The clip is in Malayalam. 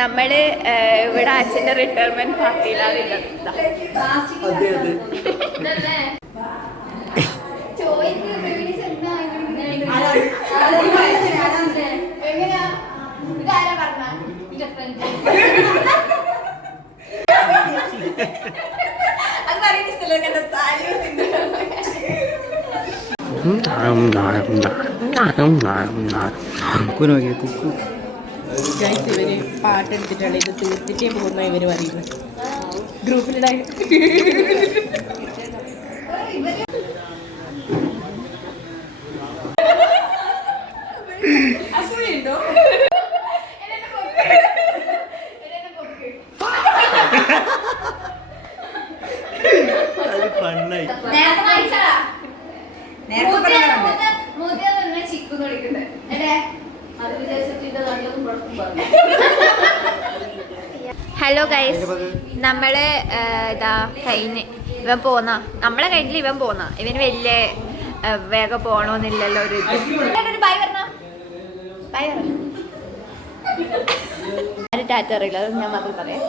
നമ്മള് ഇവിടെ അച്ഛന്റെ റിട്ടയർമെന്റ് പാർട്ടിയിലാണ് ഇവര് പാട്ടെടുത്തിട്ടാണ് ഇത് തീർത്തിട്ടേ പോകുന്ന ഇവര് പറയുന്നത് ഗ്രൂപ്പിലിടാൻ. ഹലോ ഗൈസ്, നമ്മള് ഇതാ കഴിഞ്ഞ് ഇവൻ പോന്ന നമ്മളെ കഴിഞ്ഞില്ല ഇവൻ പോന്ന ഇവന് വലിയ വേഗം പോണോന്നില്ലല്ലോ. ഒരു ബൈ പറഞ്ഞ ബൈ പറഞ്ഞ ടാറ്റ അറിയില്ല, അത് ഞാൻ മാത്രം പറയാം.